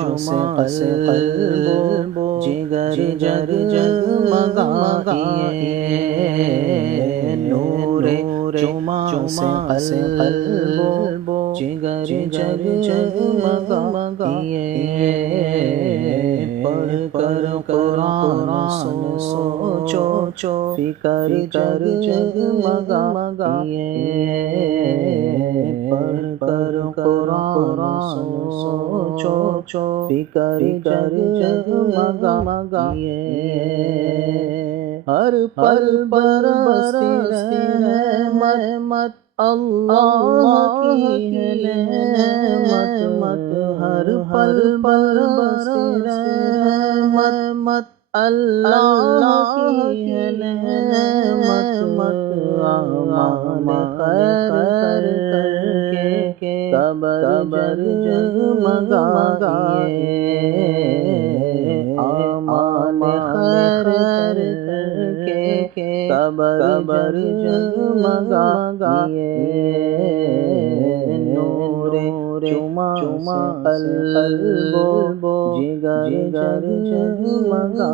جمعہ سے قلب و جگر جگمگائیے، نور جمعہ سے قلب و جگر جگمگائیے، پڑھ کر قرآن سوچو فکر جگمگائیے، پڑھ کر قرآن سوچو فکر جگمگائیے، ہر پل برستی رحمت اللہ کی ہے نعمت، ہر پل برستی رحمت اللہ کی ہے نعمت، اعمال خیر کر کے قبر جگمگائیے، اعمال خیر کر کے قبر جگمگائیے، نور جمعہ سے قلب و جگر جگمگائیے۔